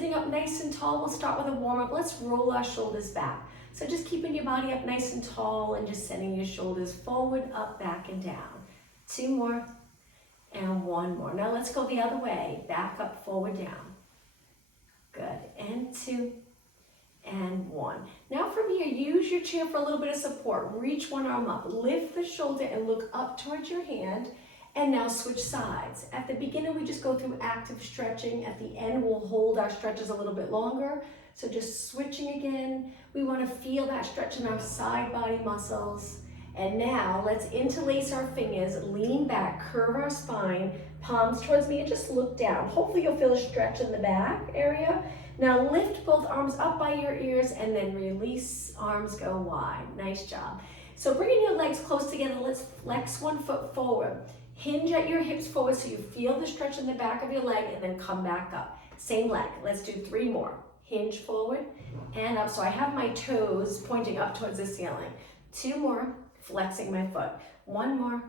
sitting up nice and tall, we'll start with a warm-up. Let's roll our shoulders back. So just keeping your body up nice and tall and just sending your shoulders forward, up, back, and down. 2 more, and 1 more. Now let's go the other way. Back up, forward, down. Good, and 2, and 1. Now from here, use your chair for a little bit of support. Reach one arm up, lift the shoulder and look up towards your hand. And now switch sides. At the beginning, we just go through active stretching. At the end, we'll hold our stretches a little bit longer. So just switching again. We want to feel that stretch in our side body muscles. And now let's interlace our fingers, lean back, curve our spine, palms towards me, and just look down. Hopefully you'll feel a stretch in the back area. Now lift both arms up by your ears and then release, arms go wide. Nice job. So bringing your legs close together, let's flex one foot forward. Hinge at your hips forward so you feel the stretch in the back of your leg and then come back up. Same leg. Let's do 3 more. Hinge forward and up. So I have my toes pointing up towards the ceiling. 2 more. Flexing my foot. 1 more.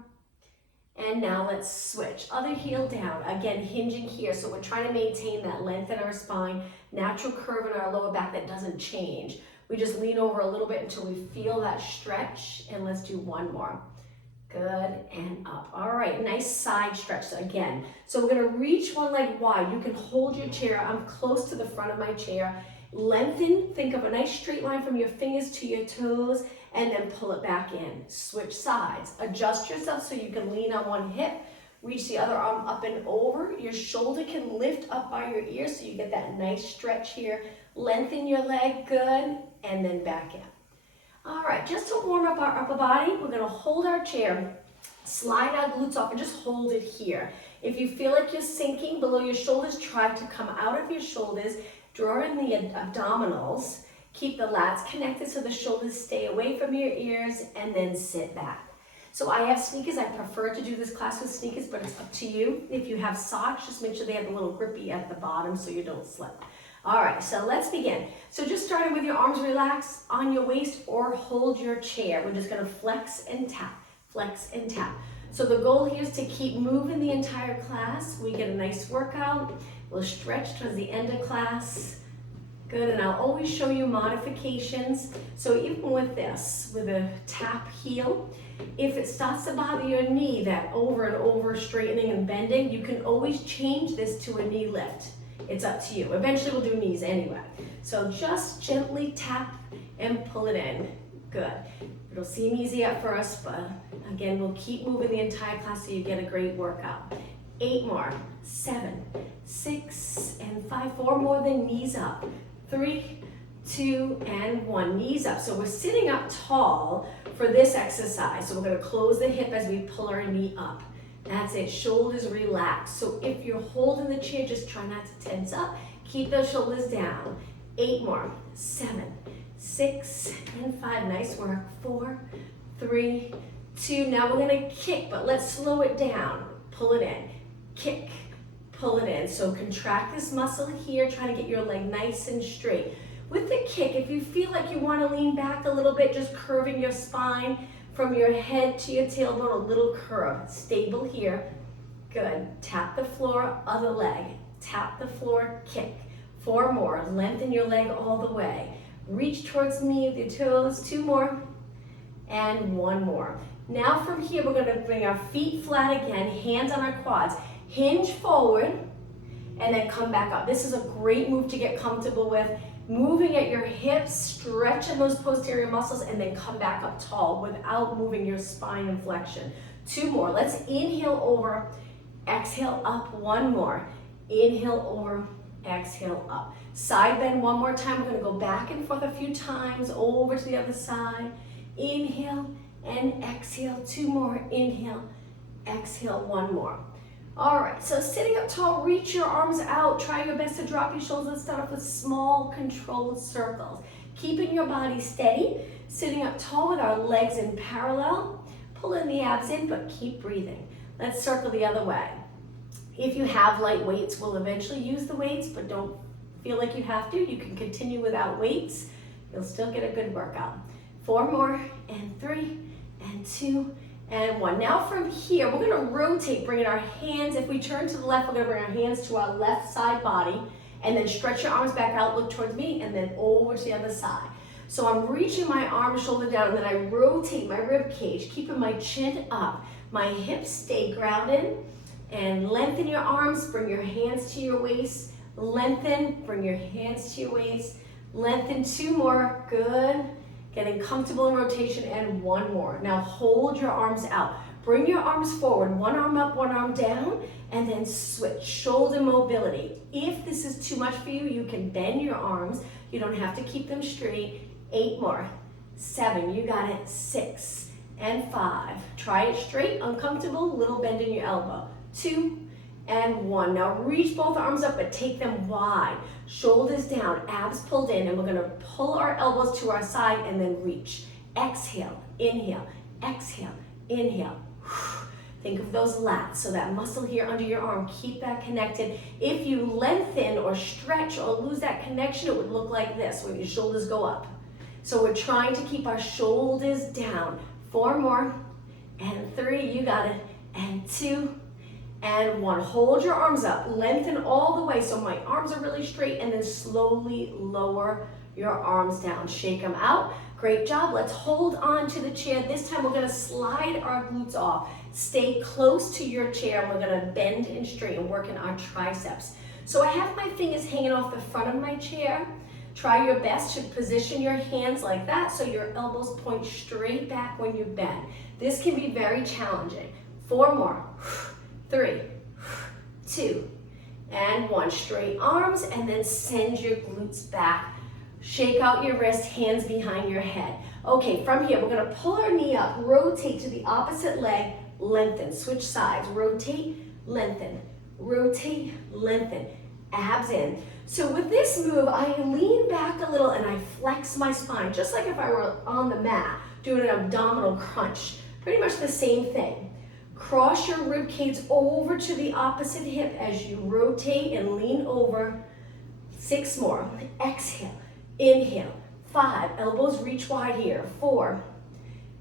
And now let's switch. Other heel down. Again, hinging here. So we're trying to maintain that length in our spine, natural curve in our lower back that doesn't change. We just lean over a little bit until we feel that stretch. And let's do 1 more. Good, and up. All right, nice side stretch again. So we're gonna reach one leg wide. You can hold your chair. I'm close to the front of my chair. Lengthen, think of a nice straight line from your fingers to your toes, and then pull it back in. Switch sides. Adjust yourself so you can lean on one hip. Reach the other arm up and over. Your shoulder can lift up by your ear so you get that nice stretch here. Lengthen your leg, good, and then back in. All right, just to warm up our upper body, we're gonna hold our chair, slide our glutes off and just hold it here. If you feel like you're sinking below your shoulders, try to come out of your shoulders, draw in the abdominals, keep the lats connected so the shoulders stay away from your ears, and then sit back. So I have sneakers. I prefer to do this class with sneakers, but it's up to you. If you have socks, just make sure they have a little grippy at the bottom so you don't slip. All right, so let's begin. So just starting with your arms relaxed on your waist or hold your chair. We're just gonna flex and tap, flex and tap. So the goal here is to keep moving the entire class. We get a nice workout. We'll stretch towards the end of class. Good, and I'll always show you modifications. So even with this, with a tap heel, if it starts to bother your knee, that over and over straightening and bending, you can always change this to a knee lift. It's up to you. Eventually we'll do knees anyway. So just gently tap and pull it in. Good. It'll seem easy at first, but again, we'll keep moving the entire class so you get a great workout. 8 more, 7, 6, and 5. 4 more, then knees up. 3, 2, and 1. Knees up. So we're sitting up tall for this exercise. So we're going to close the hip as we pull our knee up. That's it, shoulders relaxed. So if you're holding the chair, just try not to tense up. Keep those shoulders down. 8 more, 7, 6, and 5. Nice work. 4, 3, 2. Now we're gonna kick, but let's slow it down. Pull it in, kick, pull it in. So contract this muscle here, try to get your leg nice and straight. With the kick, if you feel like you wanna lean back a little bit, just curving your spine, from your head to your tailbone, a little curve. Stable here. Good. Tap the floor, other leg. Tap the floor, kick. 4 more. Lengthen your leg all the way. Reach towards me with your toes. 2 more. And 1 more. Now from here, we're going to bring our feet flat again, hands on our quads. Hinge forward, and then come back up. This is a great move to get comfortable with. Moving at your hips, stretching those posterior muscles, and then come back up tall without moving your spine and flexion. 2 more. Let's inhale over, exhale up. 1 more. Inhale over, exhale up. Side bend 1 more time. We're going to go back and forth a few times, over to the other side. Inhale and exhale. 2 more. Inhale, exhale. 1 more. All right, so sitting up tall, reach your arms out. Try your best to drop your shoulders. Let's start off with small, controlled circles. Keeping your body steady, sitting up tall with our legs in parallel. Pulling the abs in, but keep breathing. Let's circle the other way. If you have light weights, we'll eventually use the weights, but don't feel like you have to. You can continue without weights. You'll still get a good workout. 4 more, and 3, and 2, and 1. Now from here, we're gonna rotate, bringing our hands, if we turn to the left, we're gonna bring our hands to our left side body, And then stretch your arms back out, look towards me, and then over to the other side. So I'm reaching my arm, shoulder down, and then I rotate my rib cage, keeping my chin up. My hips stay grounded. And lengthen your arms, bring your hands to your waist. Lengthen, bring your hands to your waist. Lengthen, 2 more, good. Getting comfortable in rotation, and 1 more. Now hold your arms out. Bring your arms forward, 1 arm up, 1 arm down, and then switch, shoulder mobility. If this is too much for you, you can bend your arms. You don't have to keep them straight. 8 more, 7, you got it, 6, and 5. Try it straight, uncomfortable, little bend in your elbow. 2, and 1. Now reach both arms up, but take them wide. Shoulders down, abs pulled in, and we're gonna pull our elbows to our side and then reach. Exhale, inhale, exhale, inhale. Think of those lats, so that muscle here under your arm, keep that connected. If you lengthen or stretch or lose that connection, it would look like this, when your shoulders go up. So we're trying to keep our shoulders down. 4 more, and 3, you got it, and 2, and 1. Hold your arms up, lengthen all the way so my arms are really straight, and then slowly lower your arms down. Shake them out. Great job. Let's hold on to the chair. This time we're going to slide our glutes off. Stay close to your chair, and we're going to bend and straighten, working our triceps. So I have my fingers hanging off the front of my chair. Try your best to position your hands like that so your elbows point straight back when you bend. This can be very challenging. 4 more. 3, 2, and 1. Straight arms, and then send your glutes back. Shake out your wrist, hands behind your head. Okay, from here, we're gonna pull our knee up, rotate to the opposite leg, lengthen, switch sides, rotate, lengthen, abs in. So with this move, I lean back a little and I flex my spine, just like if I were on the mat, doing an abdominal crunch. Pretty much the same thing. Cross your rib cage over to the opposite hip as you rotate and lean over. 6 more. Exhale, inhale. 5, elbows reach wide here. 4,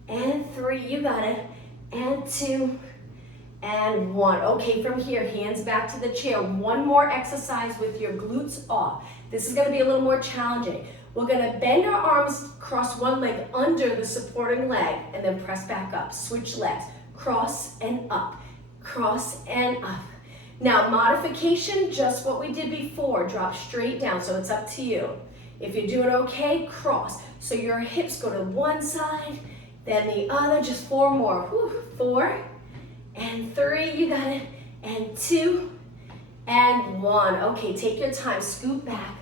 and 3, you got it. And 2, and 1. Okay, from here, hands back to the chair. 1 more exercise with your glutes off. This is gonna be a little more challenging. We're gonna bend our arms, cross one leg under the supporting leg, and then press back up. Switch legs. Cross and up, cross and up. Now modification, just what we did before, drop straight down, so it's up to you. If you're doing okay, cross. So your hips go to one side, then the other, just 4 more. 4, and 3, you got it, and 2, and 1. Okay, take your time, scoot back.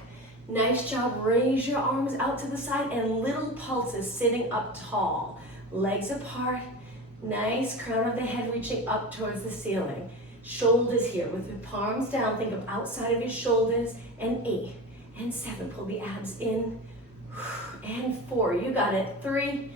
Nice job, raise your arms out to the side, and little pulses sitting up tall. Legs apart. Nice, crown of the head reaching up towards the ceiling. Shoulders here with your palms down. Think of outside of your shoulders. And 8, and 7. Pull the abs in. And 4, you got it. 3,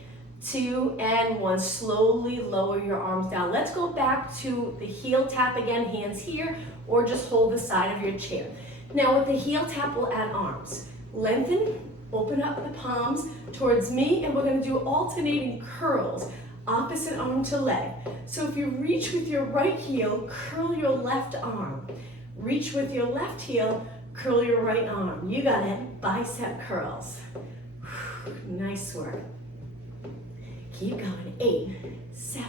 2, and 1. Slowly lower your arms down. Let's go back to the heel tap again. Hands here, or just hold the side of your chair. Now with the heel tap, we'll add arms. Lengthen, open up the palms towards me, and we're going to do alternating curls. Opposite arm to leg. So if you reach with your right heel, curl your left arm. Reach with your left heel, curl your right arm. You got it, bicep curls. Nice work. Keep going, 8, 7,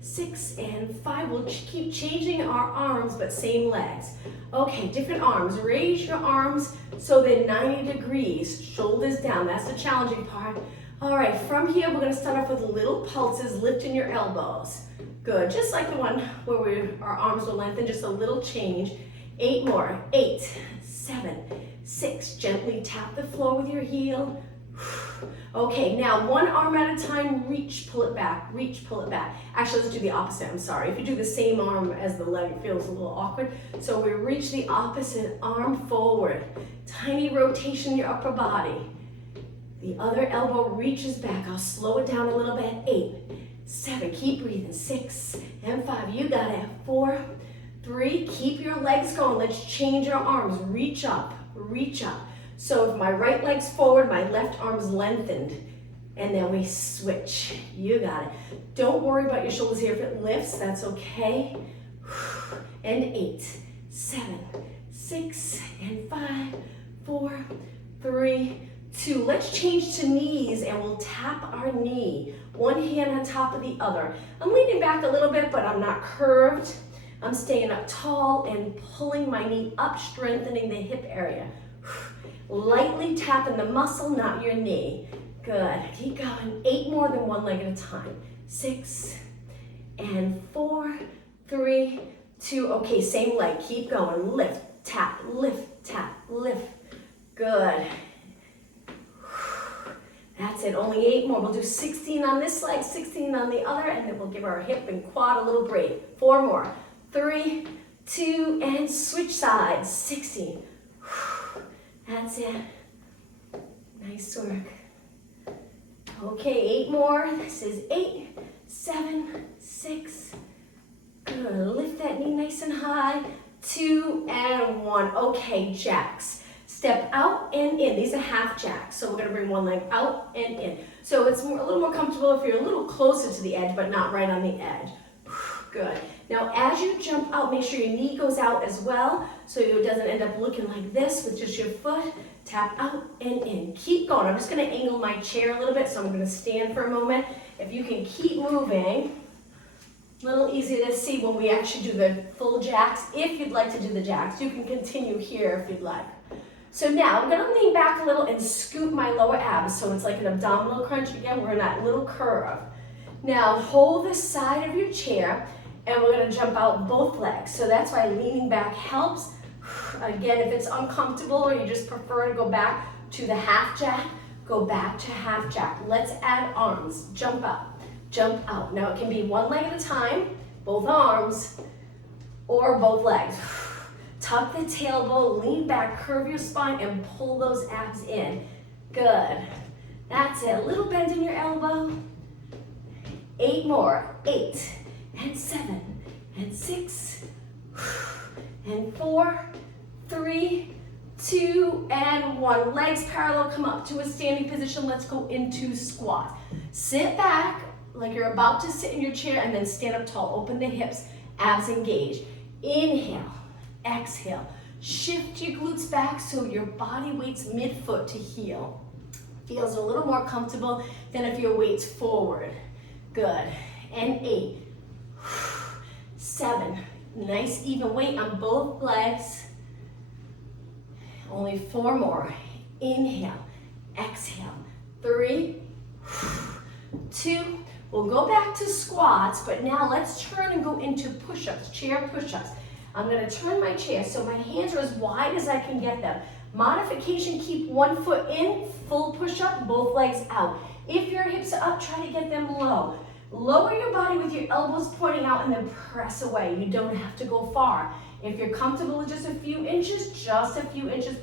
6, and 5. We'll keep changing our arms, but same legs. Okay, different arms. Raise your arms so they're 90 degrees, shoulders down. That's the challenging part. All right, from here, we're gonna start off with little pulses, lifting your elbows. Good, just like the one where our arms will lengthen, just a little change. 8 more, 8, 7, 6. Gently tap the floor with your heel. Okay, now 1 arm at a time, reach, pull it back, reach, pull it back. Actually, let's do the opposite, I'm sorry. If you do the same arm as the leg, it feels a little awkward. So we reach the opposite arm forward. Tiny rotation in your upper body. The other elbow reaches back. I'll slow it down a little bit. 8, 7, keep breathing. 6, and 5, you got it. 4, 3, keep your legs going. Let's change our arms. Reach up, reach up. So if my right leg's forward, my left arm's lengthened, and then we switch. You got it. Don't worry about your shoulders here. If it lifts, that's okay. And 8, 7, 6, and 5, 4, 3, 2. Let's change to knees and we'll tap our knee. One hand on top of the other. I'm leaning back a little bit, but I'm not curved. I'm staying up tall and pulling my knee up, strengthening the hip area. Lightly tapping the muscle, not your knee. Good. Keep going. 8 more than one leg at a time. 6, and 4, 3, 2. Okay, same leg. Keep going. Lift, tap, lift, tap, lift. Good. That's it. Only 8 more. We'll do 16 on this leg, 16 on the other, and then we'll give our hip and quad a little break. 4 more. 3, 2, and switch sides. 16. That's it. Nice work. Okay, 8 more. This is 8, 7, 6. Good. Lift that knee nice and high. 2 and 1. Okay, jacks. Step out and in. These are half jacks. So we're going to bring one leg out and in. So it's a little more comfortable if you're a little closer to the edge, but not right on the edge. Good. Now, as you jump out, make sure your knee goes out as well, so it doesn't end up looking like this with just your foot. Tap out and in. Keep going. I'm just going to angle my chair a little bit, so I'm going to stand for a moment. If you can keep moving, a little easy to see when we actually do the full jacks. If you'd like to do the jacks, you can continue here if you'd like. So now I'm going to lean back a little and scoop my lower abs, so it's like an abdominal crunch. Again, we're in that little curve. Now hold the side of your chair, and we're going to jump out both legs. So that's why leaning back helps. Again, if it's uncomfortable or you just prefer to go back to the half jack, go back to half jack. Let's add arms. Jump up, jump out. Now it can be one leg at a time, both arms, or both legs. Tuck the tailbone, lean back, curve your spine, and pull those abs in. Good. That's it. A little bend in your elbow. 8 more. 8, and 7, and 6, and 4, 3, 2, and 1. Legs parallel, come up to a standing position. Let's go into squat. Sit back like you're about to sit in your chair and then stand up tall. Open the hips, abs engage. Inhale, exhale. Shift your glutes back so your body weight's mid-foot to heel. Feels a little more comfortable than if your weight's forward. Good. And 8, 7. Nice even weight on both legs. Only 4 more. Inhale, exhale. 3, 2. We'll go back to squats, but now let's turn and go into push-ups, chair push-ups. I'm going to turn my chair so my hands are as wide as I can get them. Modification, keep one foot in, full push-up, both legs out. If your hips are up, try to get them low. Lower your body with your elbows pointing out and then press away. You don't have to go far. If you're comfortable with just a few inches,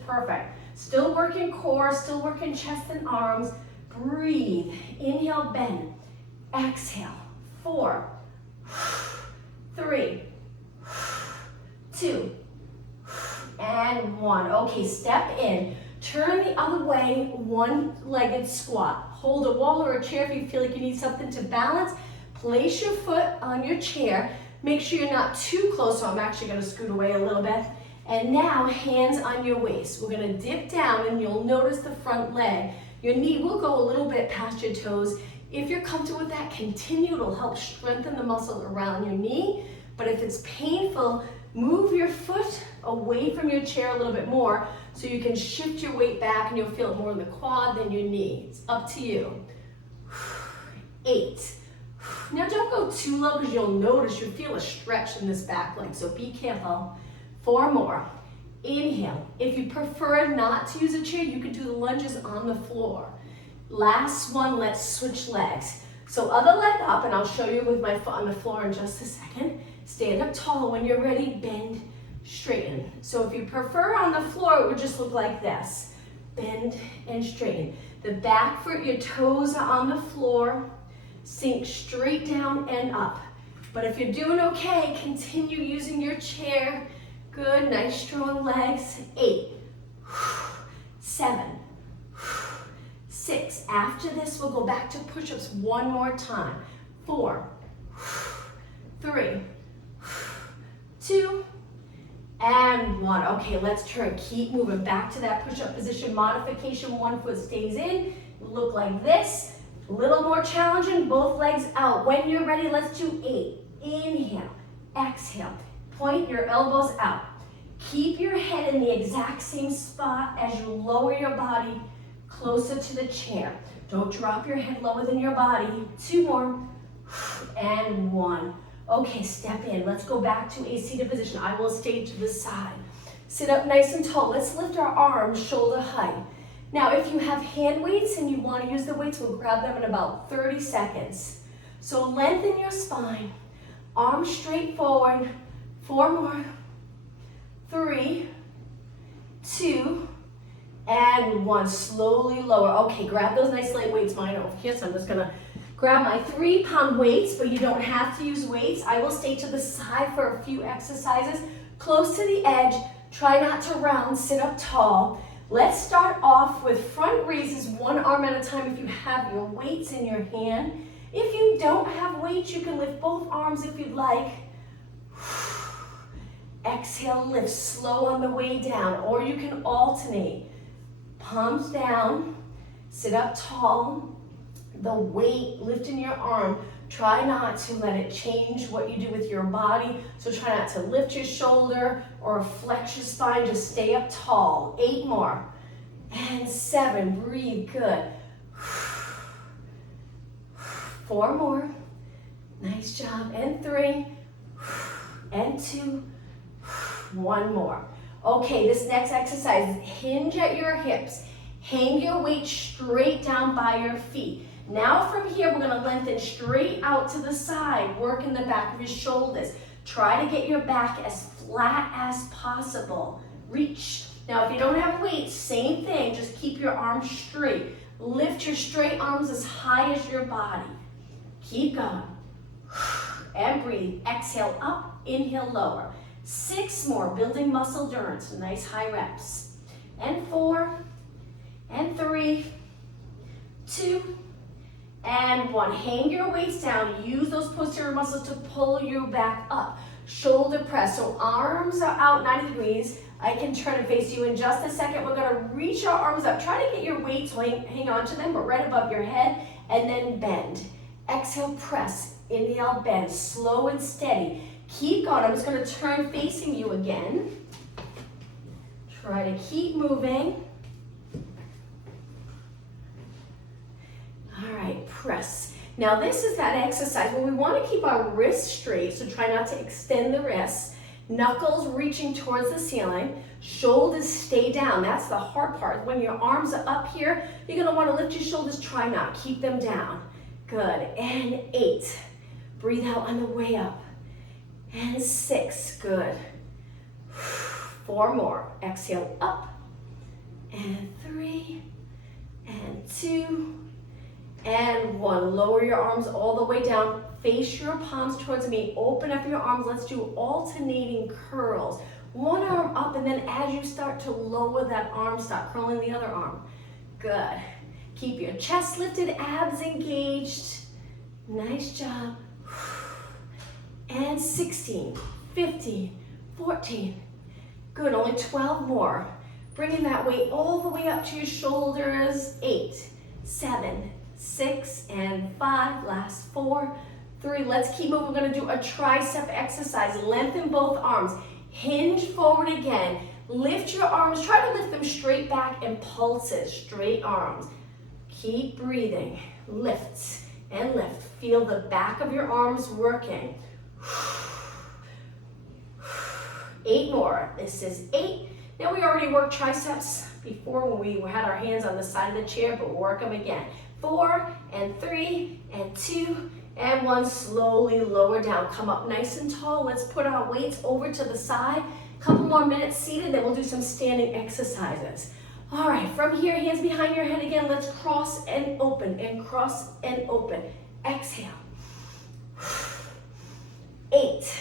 perfect. Still working core, still working chest and arms. Breathe. Inhale, bend. Exhale. 4, 3, 2, and 1. Okay, step in. Turn the other way, one-legged squat. Hold a wall or a chair if you feel like you need something to balance. Place your foot on your chair. Make sure you're not too close, so I'm actually going to scoot away a little bit. And now, hands on your waist. We're going to dip down, and you'll notice the front leg. Your knee will go a little bit past your toes. If you're comfortable with that, continue. It'll help strengthen the muscle around your knee. But if it's painful, move your foot away from your chair a little bit more so you can shift your weight back and you'll feel it more in the quad than your knee. It's up to you. 8. Now don't go too low because you'll notice you feel a stretch in this back leg, so be careful. 4 more. Inhale. If you prefer not to use a chair, you can do the lunges on the floor. Last one, let's switch legs. So other leg up, and I'll show you with my foot on the floor in just a second. Stand up tall. When you're ready, bend, straighten. So if you prefer on the floor, it would just look like this. Bend and straighten. The back foot, your toes are on the floor. Sink straight down and up. But if you're doing okay, continue using your chair. Good, nice strong legs. 8, 7, 6. After this, we'll go back to push-ups one more time. 4, 3, 2, and 1. Okay, let's turn. Keep moving back to that push-up position modification. One foot stays in. Look like this. A little more challenging. Both legs out. When you're ready, let's do 8. Inhale. Exhale. Point your elbows out. Keep your head in the exact same spot as you lower your body closer to the chair. Don't drop your head lower than your body. 2 more. And 1. Okay, step in. Let's go back to a seated position. I will stay to the side. Sit up nice and tall. Let's lift our arms shoulder height. Now, if you have hand weights and you want to use the weights, we'll grab them in about 30 seconds. So lengthen your spine. Arms straight forward. 4 more. 3, 2, and 1. Slowly lower. Okay, grab those nice light weights. Mine are over here, so I'm just gonna grab my 3-pound weights, but you don't have to use weights. I will stay to the side for a few exercises. Close to the edge. Try not to round. Sit up tall. Let's start off with front raises, 1 arm at a time if you have your weights in your hand. If you don't have weights, you can lift both arms if you'd like. Exhale, lift slow on the way down, or you can alternate. Palms down, sit up tall. The weight, lifting your arm. Try not to let it change what you do with your body. So try not to lift your shoulder or flex your spine. Just stay up tall. 8 more. And 7. Breathe. Good. 4 more. Nice job. And 3. And 2. 1 more. Okay, this next exercise is hinge at your hips. Hang your weight straight down by your feet. Now from here, we're gonna lengthen straight out to the side, work in the back of your shoulders. Try to get your back as flat as possible. Reach. Now, if you don't have weights, same thing, just keep your arms straight. Lift your straight arms as high as your body. Keep going. And breathe. Exhale up, inhale lower. 6 more, building muscle endurance, nice high reps. And 4, and 3, 2, and 1. Hang your weights down. Use those posterior muscles to pull you back up. Shoulder press. So arms are out 90 degrees. I can turn and face you in just a second. We're going to reach our arms up. Try to get your weights, hang on to them, but right above your head, and then bend. Exhale, press. Inhale, bend. Slow and steady. Keep going. I'm just going to turn facing you again. Try to keep moving. All right, press. Now this is that exercise where we want to keep our wrists straight, so try not to extend the wrists. Knuckles reaching towards the ceiling. Shoulders stay down. That's the hard part. When your arms are up here, you're going to want to lift your shoulders. Try not. Keep them down. Good. And 8. Breathe out on the way up. And 6. Good. 4 more. Exhale up. And 3. And 2. And 1. Lower your arms all the way down. Face your palms towards me. Open up your arms. Let's do alternating curls. One arm up, and then as you start to lower that arm, start curling the other arm. Good. Keep your chest lifted, abs engaged. Nice job. And 16, 15, 14. Good. Only 12 more. Bringing that weight all the way up to your shoulders. 8, 7, 6, and 5. Last 4, 3. Let's keep moving. We're going to do a tricep exercise. Lengthen both arms. Hinge forward again. Lift your arms. Try to lift them straight back in pulses. Straight arms. Keep breathing. Lift and lift. Feel the back of your arms working. 8 more. This is 8. Now we already worked triceps before when we had our hands on the side of the chair, but work them again. 4 and 3 and 2 and 1. Slowly lower down. Come up nice and tall. Let's put our weights over to the side. Couple more minutes seated, then we'll do some standing exercises. All right, from here, hands behind your head again. Let's cross and open and cross and open. Exhale. 8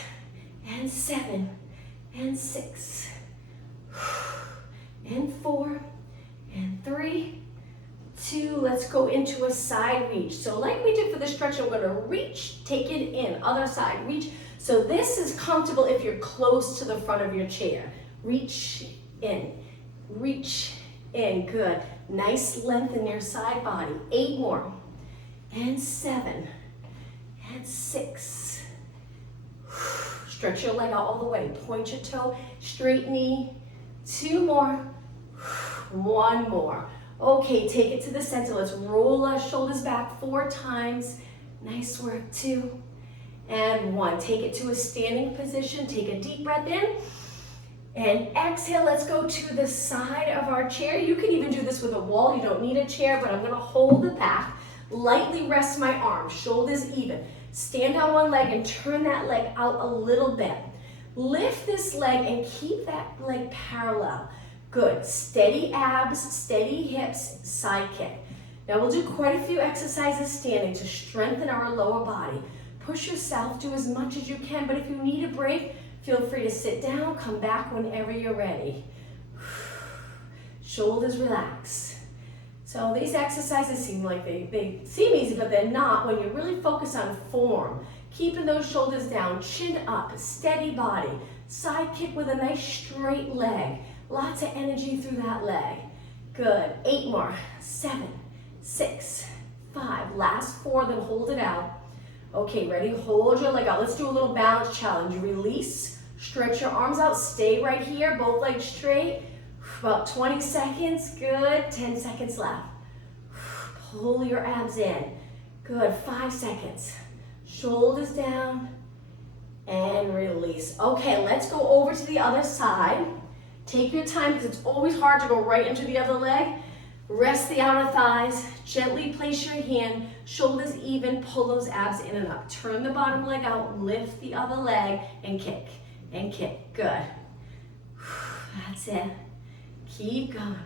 and 7 and 6 and 4 and 3, 2. Let's go into a side reach. So like we did for the stretch, I'm going to reach, take it in. Other side, reach. So this is comfortable if you're close to the front of your chair. Reach in, good. Nice length in your side body. 8 more, and 7, and 6. Stretch your leg out all the way. Point your toe, straight knee. 2 more, 1 more. Okay, take it to the center. Let's roll our shoulders back 4 times. Nice work. 2 and 1. Take it to a standing position. Take a deep breath in and exhale. Let's go to the side of our chair. You can even do this with a wall. You don't need a chair, but I'm going to hold it back. Lightly rest my arms, shoulders even. Stand on one leg and turn that leg out a little bit. Lift this leg and keep that leg parallel. Good. Steady abs, steady hips, side kick. Now we'll do quite a few exercises standing to strengthen our lower body. Push yourself, do as much as you can, but if you need a break, feel free to sit down, come back whenever you're ready. Shoulders relaxed. So these exercises seem like they seem easy, but they're not when you really focus on form. Keeping those shoulders down, chin up, steady body. Side kick with a nice straight leg. Lots of energy through that leg. Good. 8 more. 7, 6, 5. Last 4, then hold it out. Okay, ready? Hold your leg out. Let's do a little balance challenge. Release. Stretch your arms out. Stay right here. Both legs straight. About 20 seconds. Good. 10 seconds left. Pull your abs in. Good. 5 seconds. Shoulders down. And release. Okay, let's go over to the other side. Take your time because it's always hard to go right into the other leg. Rest the outer thighs. Gently place your hand. Shoulders even. Pull those abs in and up. Turn the bottom leg out. Lift the other leg and kick. And kick. Good. That's it. Keep going.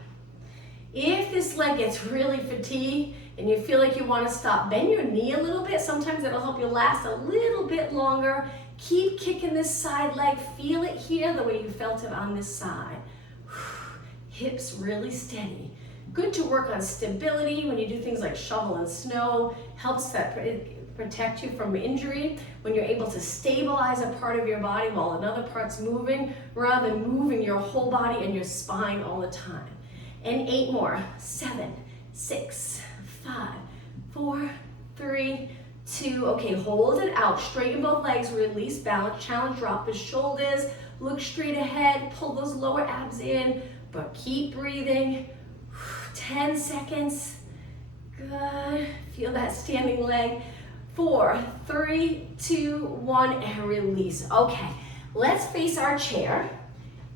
If this leg gets really fatigued and you feel like you want to stop, bend your knee a little bit. Sometimes it'll help you last a little bit longer. Keep kicking this side leg. Feel it here the way you felt it on this side. Hips really steady. Good to work on stability when you do things like shovel and snow. Helps that protect you from injury when you're able to stabilize a part of your body while another part's moving, rather than moving your whole body and your spine all the time. And 8 more. 7, 6, 5, 4, 3, 2. Okay, hold it out. Straighten both legs. Release, balance, challenge. Drop the shoulders. Look straight ahead. Pull those lower abs in, but keep breathing. 10 seconds. Good. Feel that standing leg. 4, 3, 2, 1, and release. Okay, let's face our chair.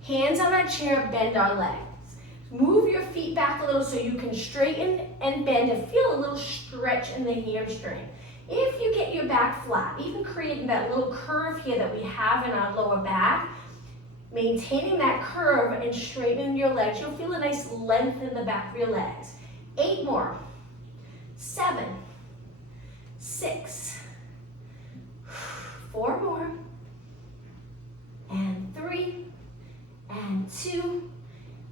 Hands on our chair, bend our legs. Move your feet back a little so you can straighten and bend and feel a little stretch in the hamstring. If you get your back flat, even creating that little curve here that we have in our lower back, maintaining that curve and straightening your legs, you'll feel a nice length in the back of your legs. 8 more. 7, 6, 4 more, and 3, and 2,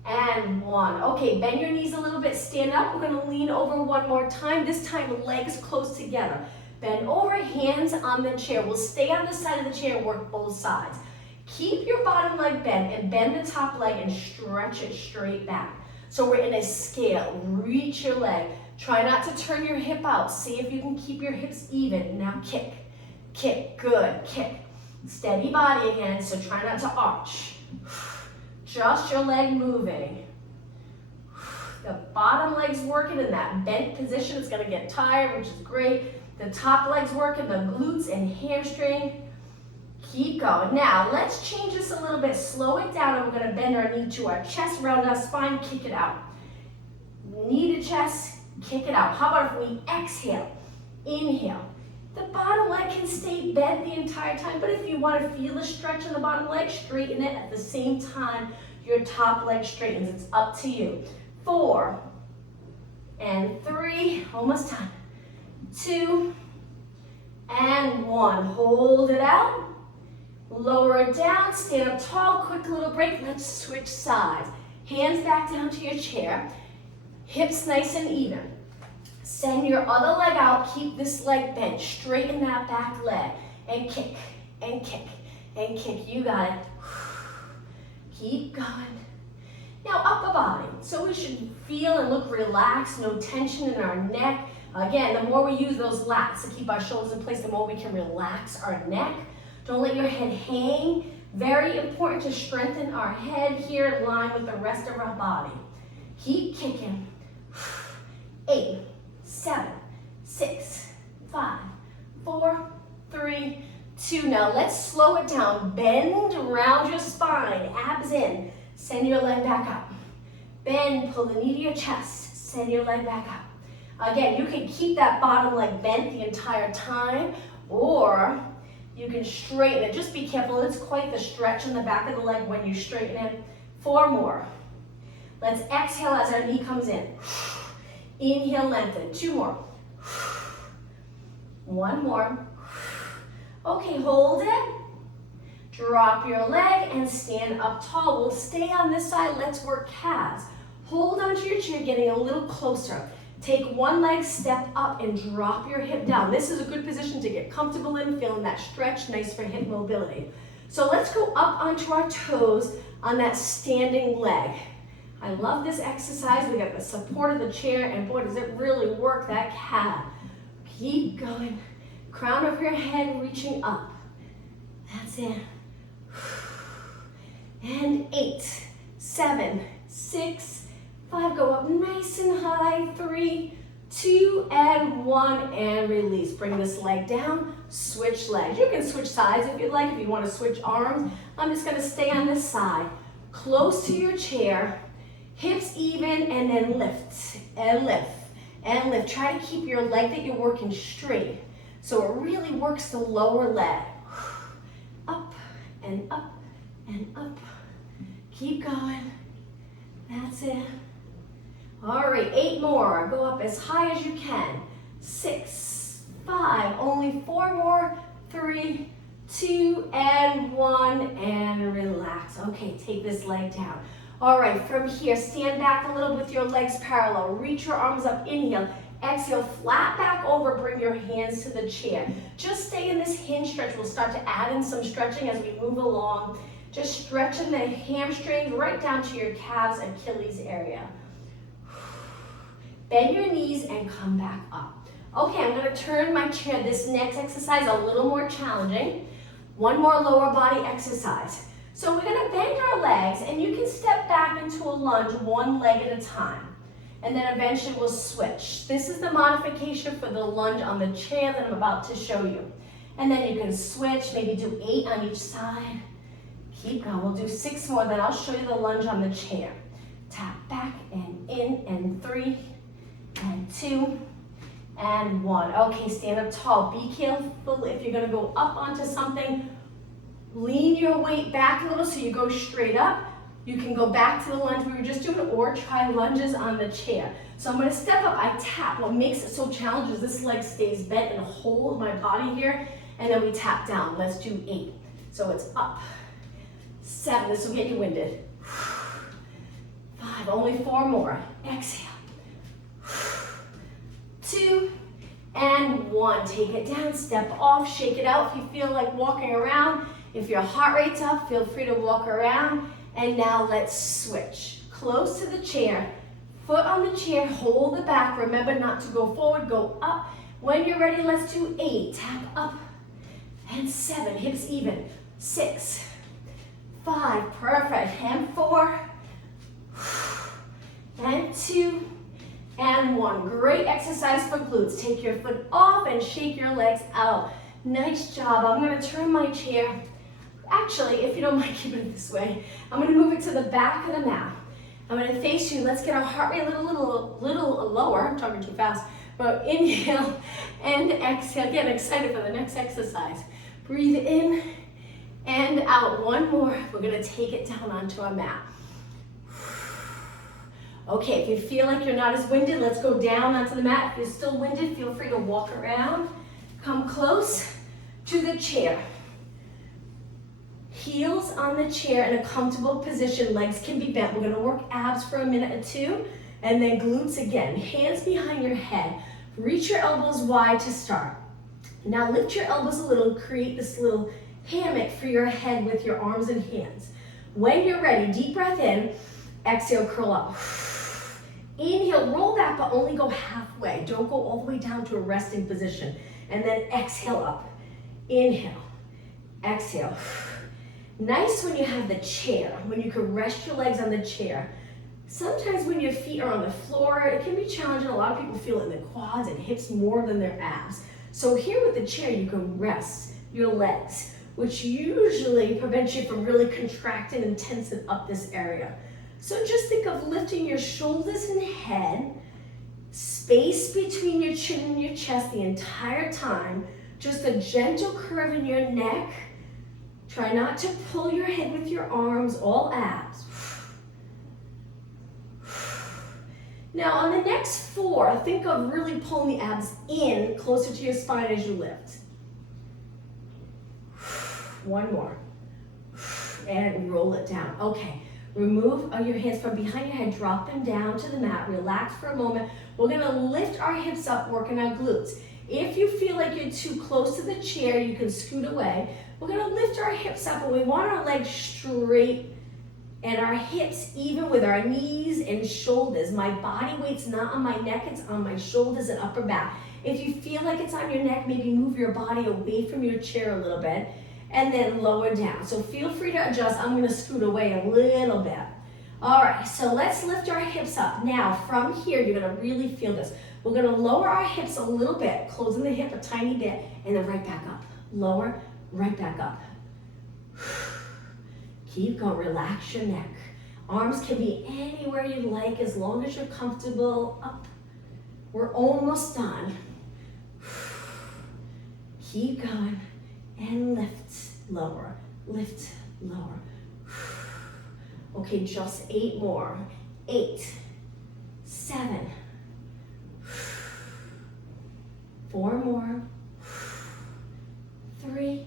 and 1. Okay, bend your knees a little bit, stand up. We're gonna lean over one more time. This time, legs close together. Bend over, hands on the chair. We'll stay on the side of the chair and work both sides. Keep your bottom leg bent and bend the top leg and stretch it straight back. So we're in a scale. Reach your leg. Try not to turn your hip out. See if you can keep your hips even. Now kick, kick, good, kick. Steady body again, so try not to arch. Just your leg moving. The bottom leg's working in that bent position. It's gonna get tired, which is great. The top leg's working, the glutes and hamstring. Keep going. Now, let's change this a little bit. Slow it down, and we're gonna bend our knee to our chest, round our spine, kick it out. Knee to chest, kick it out. How about if we exhale, inhale. The bottom leg can stay bent the entire time, but if you want to feel a stretch in the bottom leg, straighten it at the same time your top leg straightens. It's up to you. 4, and 3, almost time. 2, and 1. Hold it out. Lower it down, stand up tall, quick little break. Let's switch sides. Hands back down to your chair. Hips nice and even. Send your other leg out, keep this leg bent. Straighten that back leg and kick and kick, and kick. You got it. Keep going. Now upper body. So we should feel and look relaxed, no tension in our neck. Again, the more we use those lats to keep our shoulders in place, the more we can relax our neck. Don't let your head hang. Very important to strengthen our head here in line with the rest of our body. Keep kicking. 8, 7, 6, 5, 4, 3, 2. Now let's slow it down. Bend around your spine, abs in. Send your leg back up. Bend, pull the knee to your chest. Send your leg back up. Again, you can keep that bottom leg bent the entire time, or you can straighten it. Just be careful, it's quite the stretch in the back of the leg when you straighten it. 4 more. Let's exhale as our knee comes in. Inhale, lengthen. 2 more. 1 more. Okay, hold it. Drop your leg and stand up tall. We'll stay on this side. Let's work calves. Hold onto your chair, getting a little closer. Take one leg, step up, and drop your hip down. This is a good position to get comfortable in, feeling that stretch, nice for hip mobility. So let's go up onto our toes on that standing leg. I love this exercise. We got the support of the chair, and boy, does it really work that calf. Keep going. Crown of your head reaching up. That's it. And 8, 7, 6, 5. Go up nice and high. 3, 2, and 1, and release. Bring this leg down. Switch legs. You can switch sides if you'd like. If you want to switch arms, I'm just going to stay on this side. Close to your chair. Hips even, and then lift and lift and lift. Try to keep your leg that you're working straight, so it really works the lower leg. Up and up and up. Keep going. That's it. All right, 8 more. Go up as high as you can. 6, 5, only 4 more. 3, 2, and 1, and relax. Okay, take this leg down. All right, from here, stand back a little with your legs parallel. Reach your arms up, inhale. Exhale, flat back over, bring your hands to the chair. Just stay in this hinge stretch. We'll start to add in some stretching as we move along. Just stretching the hamstrings right down to your calves, Achilles area. Bend your knees and come back up. Okay, I'm gonna turn my chair. This next exercise a little more challenging. One more lower body exercise. So we're gonna bend our legs, and you can step back into a lunge one leg at a time. And then eventually we'll switch. This is the modification for the lunge on the chair that I'm about to show you. And then you can switch, maybe do 8 on each side. Keep going, we'll do 6 more, then I'll show you the lunge on the chair. Tap back and in, and 3, and 2, and 1. Okay, stand up tall. Be careful if you're gonna go up onto something. Lean your weight back a little so you go straight up. You can go back to the lunge we were just doing, or try lunges on the chair. So I'm gonna step up, I tap. What makes it so challenging is this leg stays bent and hold my body here, and then we tap down. Let's do 8. So it's up. 7, this will get you winded. 5, only 4 more. Exhale. 2, and 1. Take it down, step off, shake it out if you feel like walking around. If your heart rate's up, feel free to walk around. And now let's switch. Close to the chair, foot on the chair, hold the back. Remember not to go forward, go up. When you're ready, let's do 8. Tap up, and 7, hips even. 6, 5, perfect. And 4, and 2, and 1. Great exercise for glutes. Take your foot off and shake your legs out. Nice job. I'm gonna turn my chair. Actually, if you don't mind keeping it this way, I'm gonna move it to the back of the mat. I'm gonna face you. Let's get our heart rate a little lower. I'm talking too fast. But inhale and exhale. Getting excited for the next exercise. Breathe in and out. 1 more. We're gonna take it down onto our mat. Okay, if you feel like you're not as winded, let's go down onto the mat. If you're still winded, feel free to walk around. Come close to the chair. Heels on the chair in a comfortable position. Legs can be bent. We're gonna work abs for a minute or 2, and then glutes again. Hands behind your head. Reach your elbows wide to start. Now lift your elbows a little, create this little hammock for your head with your arms and hands. When you're ready, deep breath in, exhale, curl up. Inhale, roll back, but only go halfway. Don't go all the way down to a resting position. And then exhale up. Inhale, exhale. Nice when you have the chair, when you can rest your legs on the chair. Sometimes when your feet are on the floor, it can be challenging. A lot of people feel it in the quads and hips more than their abs. So here with the chair, you can rest your legs, which usually prevents you from really contracting and tensing up this area. So just think of lifting your shoulders and head, space between your chin and your chest the entire time, just a gentle curve in your neck. Try not to pull your head with your arms, all abs. Now on the next 4, think of really pulling the abs in closer to your spine as you lift. One more. And roll it down. Okay. Remove your hands from behind your head, drop them down to the mat, relax for a moment. We're gonna lift our hips up, working our glutes. If you feel like you're too close to the chair, you can scoot away. We're gonna lift our hips up, and we want our legs straight and our hips even with our knees and shoulders. My body weight's not on my neck, it's on my shoulders and upper back. If you feel like it's on your neck, maybe move your body away from your chair a little bit and then lower down. So feel free to adjust. I'm gonna scoot away a little bit. All right, so let's lift our hips up. Now from here, you're gonna really feel this. We're gonna lower our hips a little bit, closing the hip a tiny bit, and then right back up. Lower, right back up. Keep going, relax your neck. Arms can be anywhere you'd like as long as you're comfortable. Up. We're almost done. Keep going and lift, lower, lift, lower. Okay, just 8 more. 8, 7, 4 more. 3,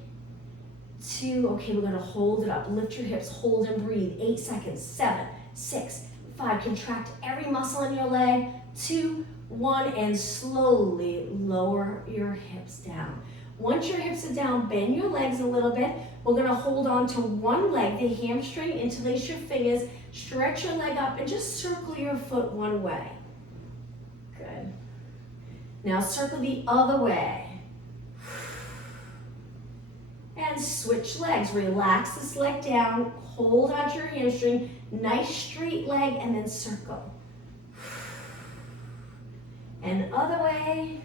2, okay, we're gonna hold it up. Lift your hips, hold and breathe. 8 seconds, 7, 6, 5. Contract every muscle in your leg. 2, 1, and slowly lower your hips down. Once your hips are down, bend your legs a little bit. We're gonna hold on to one leg, the hamstring, interlace your fingers, stretch your leg up, and just circle your foot one way. Good. Now circle the other way. And switch legs. Relax this leg down, hold onto your hamstring, nice straight leg, and then circle. And other way.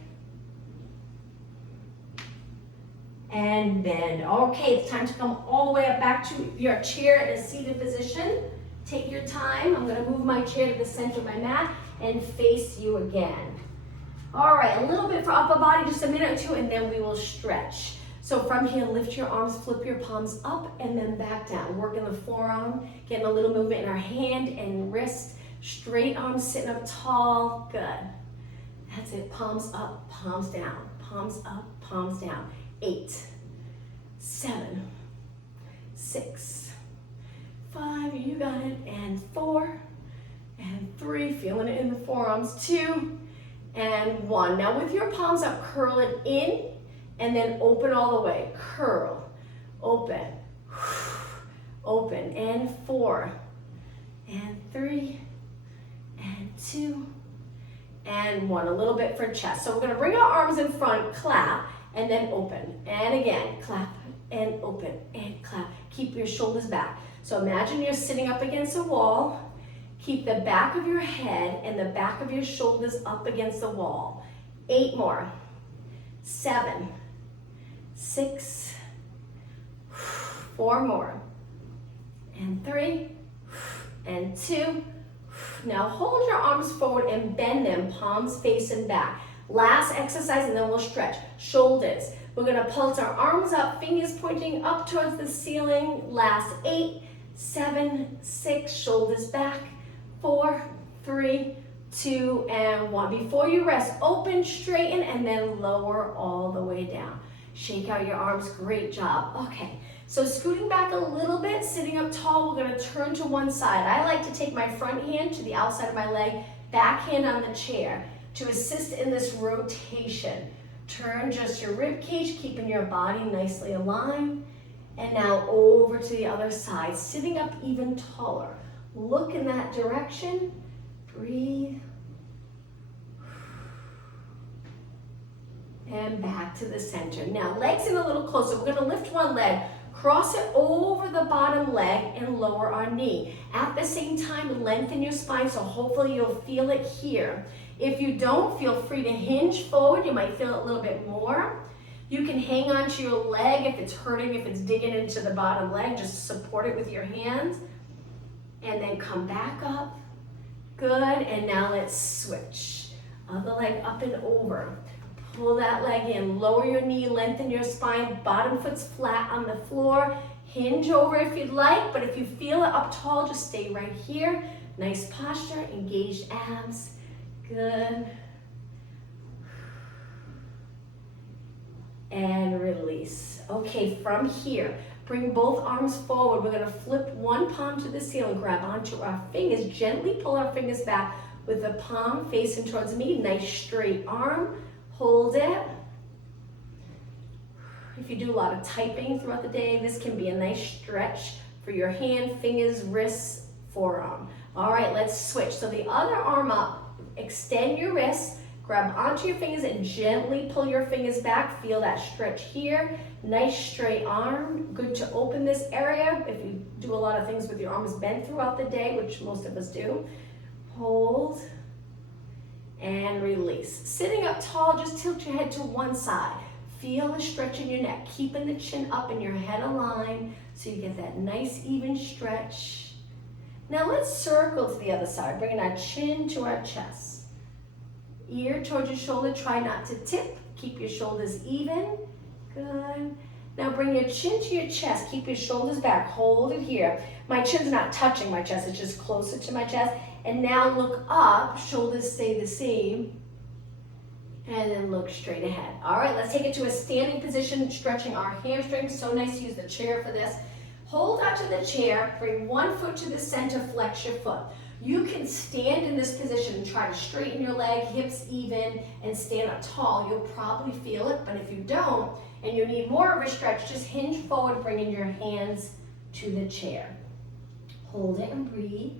And bend. Okay, it's time to come all the way up back to your chair in a seated position. Take your time. I'm gonna move my chair to the center of my mat and face you again. All right, a little bit for upper body, just a minute or 2, and then we will stretch. So from here, lift your arms, flip your palms up, and then back down. Working the forearm, getting a little movement in our hand and wrist. Straight arms sitting up tall, good. That's it, palms up, palms down. Palms up, palms down. 8, 7, 6, 5, you got it, and 4, and 3, feeling it in the forearms, 2, and 1. Now with your palms up, curl it in, and then open all the way. Curl, open, open, and 4, and 3, and 2, and 1. A little bit for chest. So we're gonna bring our arms in front, clap, and then open, and again, clap, and open, and clap. Keep your shoulders back. So imagine you're sitting up against a wall. Keep the back of your head and the back of your shoulders up against the wall. 8 more. 7, 6, 4 more, and 3, and 2. Now hold your arms forward and bend them, palms facing back. Last exercise, and then we'll stretch. Shoulders. We're gonna pulse our arms up, fingers pointing up towards the ceiling. Last 8, 7, 6, shoulders back. 4, 3, 2, and 1. Before you rest, open, straighten, and then lower all the way down. Shake out your arms, great job. Okay, so scooting back a little bit, sitting up tall, we're gonna turn to one side. I like to take my front hand to the outside of my leg, back hand on the chair to assist in this rotation. Turn just your rib cage, keeping your body nicely aligned, And now over to the other side, sitting up even taller. Look in that direction, breathe. And back to the center. Now legs in a little closer. We're gonna lift one leg, cross it over the bottom leg and lower our knee. At the same time, lengthen your spine, so hopefully you'll feel it here. If you don't, feel free to hinge forward. You might feel it a little bit more. You can hang onto your leg if it's hurting, if it's digging into the bottom leg, just support it with your hands. And then come back up. Good, and now let's switch. Other leg up and over. Pull that leg in, lower your knee, lengthen your spine, bottom foot's flat on the floor. Hinge over if you'd like, but if you feel it up tall, just stay right here. Nice posture, engaged abs. Good. And release. Okay, from here, bring both arms forward. We're gonna flip one palm to the ceiling, grab onto our fingers, gently pull our fingers back with the palm facing towards me. Nice straight arm. Hold it. If you do a lot of typing throughout the day, this can be a nice stretch for your hand, fingers, wrists, forearm. All right, let's switch. So the other arm up, extend your wrists, grab onto your fingers and gently pull your fingers back. Feel that stretch here. Nice straight arm. Good to open this area if you do a lot of things with your arms bent throughout the day, which most of us do. Hold. And release. Sitting up tall, just tilt your head to one side. Feel the stretch in your neck, keeping the chin up and your head aligned so you get that nice even stretch. Now let's circle to the other side, bringing our chin to our chest. Ear towards your shoulder, try not to tip. Keep your shoulders even. Good. Now bring your chin to your chest, keep your shoulders back, hold it here. My chin's not touching my chest, it's just closer to my chest. And now look up, shoulders stay the same. And then look straight ahead. All right, let's take it to a standing position, stretching our hamstrings. So nice to use the chair for this. Hold onto the chair, bring one foot to the center, flex your foot. You can stand in this position and try to straighten your leg, hips even, and stand up tall. You'll probably feel it, but if you don't, and you need more of a stretch, just hinge forward, bringing your hands to the chair. Hold it and breathe.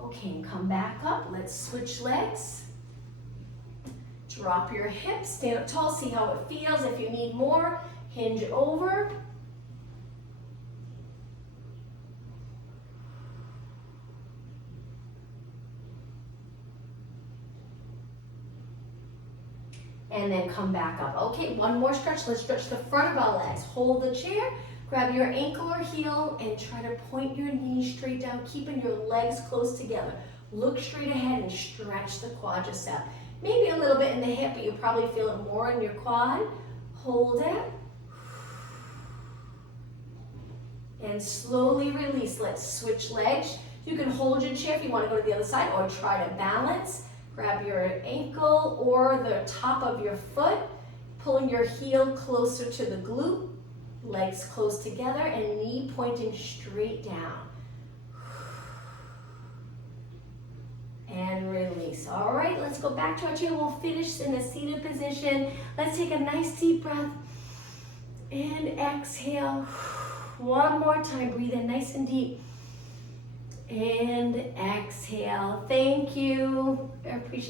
Okay, and come back up. Let's switch legs. Drop your hips, stand up tall, see how it feels. If you need more, hinge over. And then come back up. Okay, one more stretch. Let's stretch the front of our legs. Hold the chair, grab your ankle or heel, and try to point your knees straight down, keeping your legs close together. Look straight ahead and stretch the quadricep. Maybe a little bit in the hip, but you'll probably feel it more in your quad. Hold it. And slowly release. Let's switch legs. You can hold your chair if you want to go to the other side, or try to balance. Grab your ankle or the top of your foot, pulling your heel closer to the glute, legs close together, and knee pointing straight down. And release. All right, let's go back to our chair. We'll finish in a seated position. Let's take a nice deep breath and exhale. One more time, breathe in nice and deep. And exhale. Thank you. I appreciate